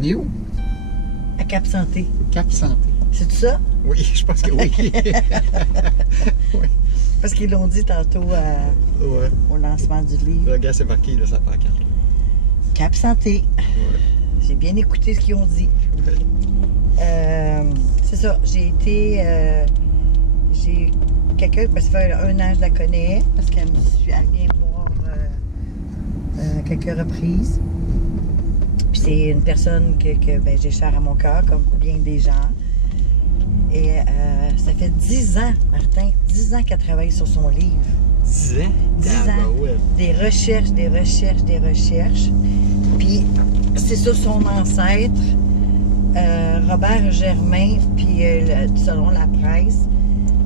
On est où? À Cap-Santé. Cap-Santé. C'est tout ça? Oui, je pense que oui. Oui. Parce qu'ils l'ont dit tantôt Ouais. au lancement du livre. Le gars, c'est marqué, là, ça pancarte. Cap-Santé. Ouais. J'ai bien écouté ce qu'ils ont dit. Ouais. C'est ça. J'ai été... j'ai quelqu'un... Ben, ça fait 1 an que je la connais. Parce qu'elle vient me voir quelques reprises. Puis c'est une personne que ben, j'ai chère à mon cœur, comme bien des gens. Et ça fait 10 ans, Martin, 10 ans qu'elle travaille sur son livre. 10 ans? 10 ans. Ouais. Des recherches, des recherches, des recherches. Puis c'est sur son ancêtre, Robert Germain, puis selon la presse,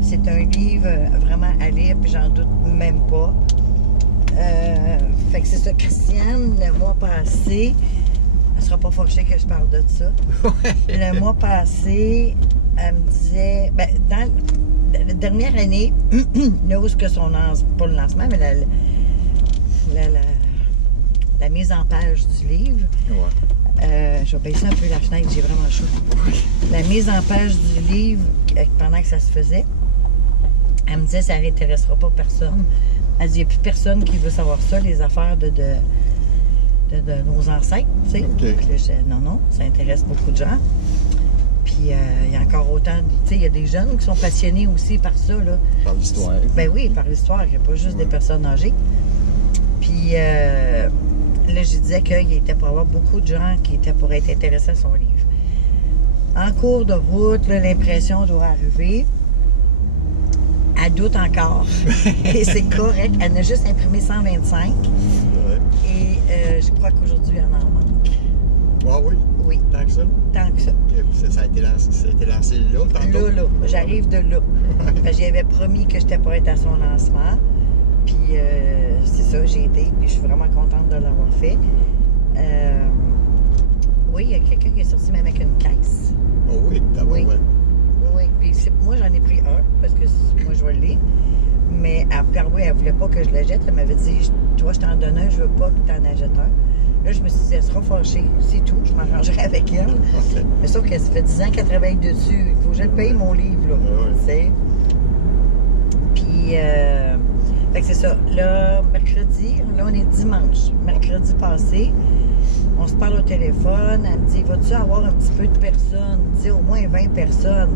c'est un livre vraiment à lire, puis j'en doute même pas. Fait que c'est ça, Christiane, le mois passé, elle sera pas fâchée que je parle de ça. Le mois passé, elle me disait, ben, dans la dernière année, là où que son lancement, pas le lancement, mais la mise en page du livre, je vais baisser un peu la fenêtre, j'ai vraiment chaud. La mise en page du livre, pendant que ça se faisait, elle me disait, ça n'intéressera pas personne. Elle dit, il n'y a plus personne qui veut savoir ça, les affaires de nos ancêtres, tu sais. Okay. Puis là, je disais, non, ça intéresse beaucoup de gens. Puis il y a encore autant, tu sais, il y a des jeunes qui sont passionnés aussi par ça, là. Par l'histoire. Ben oui, par l'histoire, il n'y a pas juste des personnes âgées. Puis là, je disais qu'il était pour avoir beaucoup de gens qui étaient pour être intéressés à son livre. En cours de route, l'impression doit arriver. Elle doute encore. Et c'est correct. Elle a juste imprimé 125. Ouais. Et je crois qu'aujourd'hui, elle en manque. Ah oui? Oui. Tant que ça? Tant que ça. Okay. Ça a été lancé là, tantôt? Là. J'arrive de là. J'y avais promis que j'étais pour être à son lancement. Puis c'est ça, j'ai été. Puis je suis vraiment contente de l'avoir fait. Oui, il y a quelqu'un qui est sorti même avec une caisse. Oh oui, d'abord, Oui. ouais. Oui, puis moi j'en ai pris un parce que moi je vais le lire. Mais après, oui, elle voulait pas que je le jette. Elle m'avait dit, toi je t'en donne un, je veux pas que tu en achètes un. Là, je me suis dit, elle sera fâchée. C'est tout, je m'arrangerai avec elle. Okay. Mais sauf que ça fait 10 ans qu'elle travaille dessus. Il faut que je le paye mon livre, là. Tu sais. Puis, fait que c'est ça. Là, mercredi, là, on est dimanche. Mercredi passé, on se parle au téléphone. Elle me dit, vas-tu avoir un petit peu de personnes? Tu sais, au moins 20 personnes.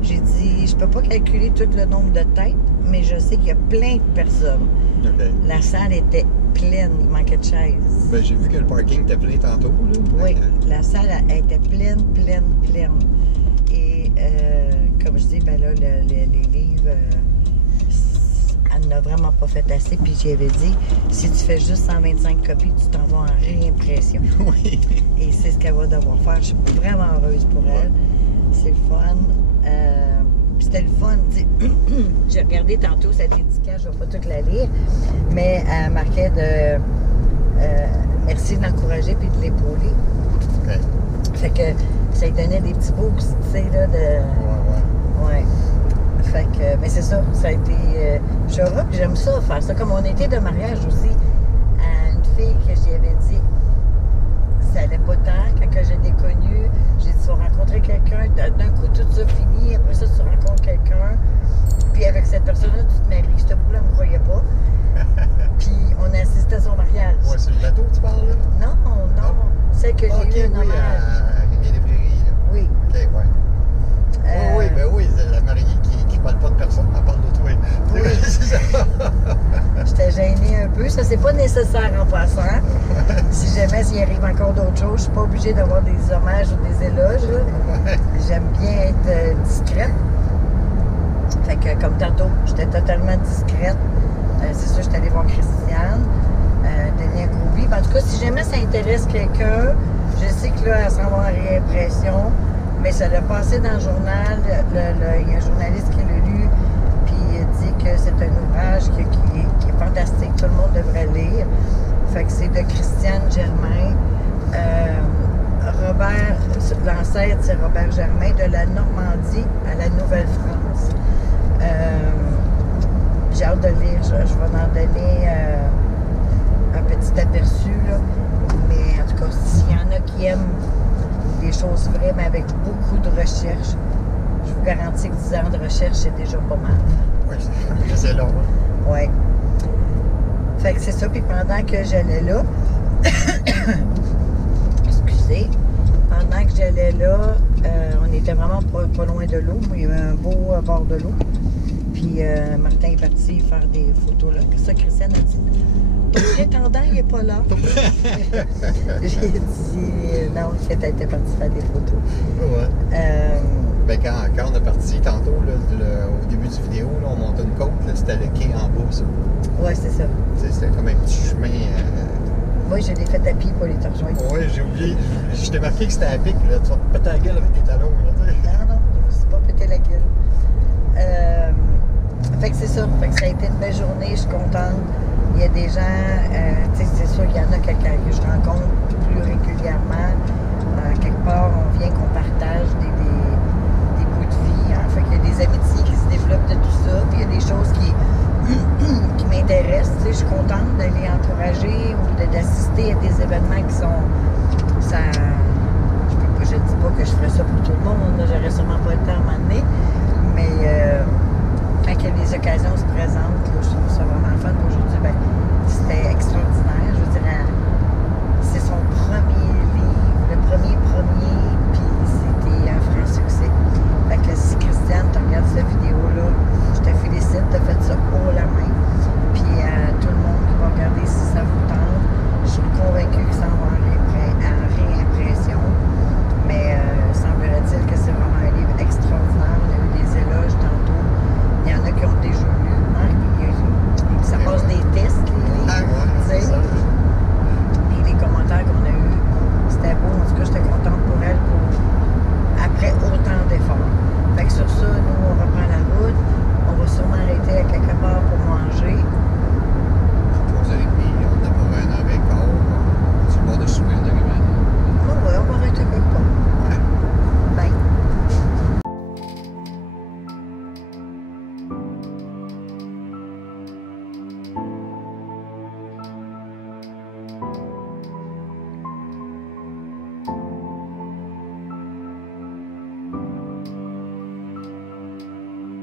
J'ai dit, je peux pas calculer tout le nombre de têtes, mais je sais qu'il y a plein de personnes. Okay. La salle était pleine, il manquait de chaises. Ben, j'ai vu que le parking était plein tantôt, là. Oui, la salle elle était pleine. Et comme je dis, ben là, les livres, elle n'a vraiment pas fait assez. Puis j'y avais dit, si tu fais juste 125 copies, tu t'en vas en réimpression. Oui. Et c'est ce qu'elle va devoir faire. Je suis vraiment heureuse pour elle. C'est le fun. Puis c'était le fun. J'ai regardé tantôt sa dédicace, je ne vais pas toute la lire, mais elle marquait de merci de l'encourager puis de l'épauler. Okay. Fait que ça lui donnait des petits boosts, tu sais, là, de... Ouais. Fait que, mais c'est ça, ça a été... je suis heureux, puis j'aime ça, faire ça. Comme on était de mariage aussi, à une fille que j'y avais dit, ça allait pas tant, quand je l'ai connue, j'ai dit, tu vas rencontrer quelqu'un, d'un coup, tout ça finit, après ça, tu rencontres quelqu'un, puis avec cette personne-là, tu te maries. Ce bout-là, elle me croyait pas. Puis on a assisté à son mariage. Ouais, c'est le bateau que tu parles, là? Non. Celle que j'ai eu un hommage. À Rivière-des-Prairies, là. Oui. OK, ouais. Oui, la mariée qui parle pas de personne, elle parle de toi. Oui. C'est ça. J'étais gênée un peu. Ça, c'est pas nécessaire en passant. Si jamais s'il arrive encore d'autres choses, je suis pas obligée d'avoir des hommages ou des éloges. Ouais. J'aime bien être discrète. Fait que comme tantôt, j'étais totalement discrète. C'est sûr, j'étais allée voir Christiane, donner un gros livre. En tout cas, si jamais ça intéresse quelqu'un, je sais que là, elle s'en va en réimpression, mais ça l'a passé dans le journal. Il y a un journaliste qui l'a lu, puis il dit que c'est un ouvrage qui est fantastique, tout le monde devrait lire. Fait que c'est de Christiane Germain. L'ancêtre, c'est Robert Germain, de la Normandie à la Nouvelle-France. J'ai hâte de le lire. Je vais en donner un petit aperçu, là. Mais en tout cas, s'il y en a qui aiment des choses vraies, mais avec beaucoup de recherche. Je vous garantis que 10 ans de recherche, c'est déjà pas mal. Oui, c'est long. Oui. Fait que c'est ça. Puis pendant que j'allais là, excusez, pendant que j'allais là, on était vraiment pas loin de l'eau. Il y avait un beau bord de l'eau. Puis Martin est parti faire des photos là. C'est ça, Christiane a dit. Ton prétendant, il n'est pas là. J'ai dit non, qu'elle était partie faire des photos. Ouais. Ben quand on est parti tantôt, là, au début du vidéo, là, on montait une côte, c'était le quai en bas, ça. Oui, c'est ça. C'était comme un petit chemin. Oui, je l'ai fait à pied pour les te rejoindre. Oui, j'ai oublié. Je t'ai marqué que c'était à pic, là. Tu vas te péter la gueule avec tes talons, là, Non, je me suis pas pété la gueule. Fait que c'est ça. Fait que ça a été une belle journée, je suis contente. Il y a des gens, tu sais, c'est sûr qu'il y en a que je rencontre plus régulièrement. Quelque part, on vient qu'on partage des bouts de vie. Hein. Fait qu'il y a des amitiés qui se développent de tout ça. Puis il y a des choses qui m'intéressent. Tu sais, je suis contente d'aller encourager ou d'assister à des événements qui sont... Ça, je ne dis pas que je ferais ça pour tout le monde. J'aurais sûrement pas le temps à m'emmener. Mais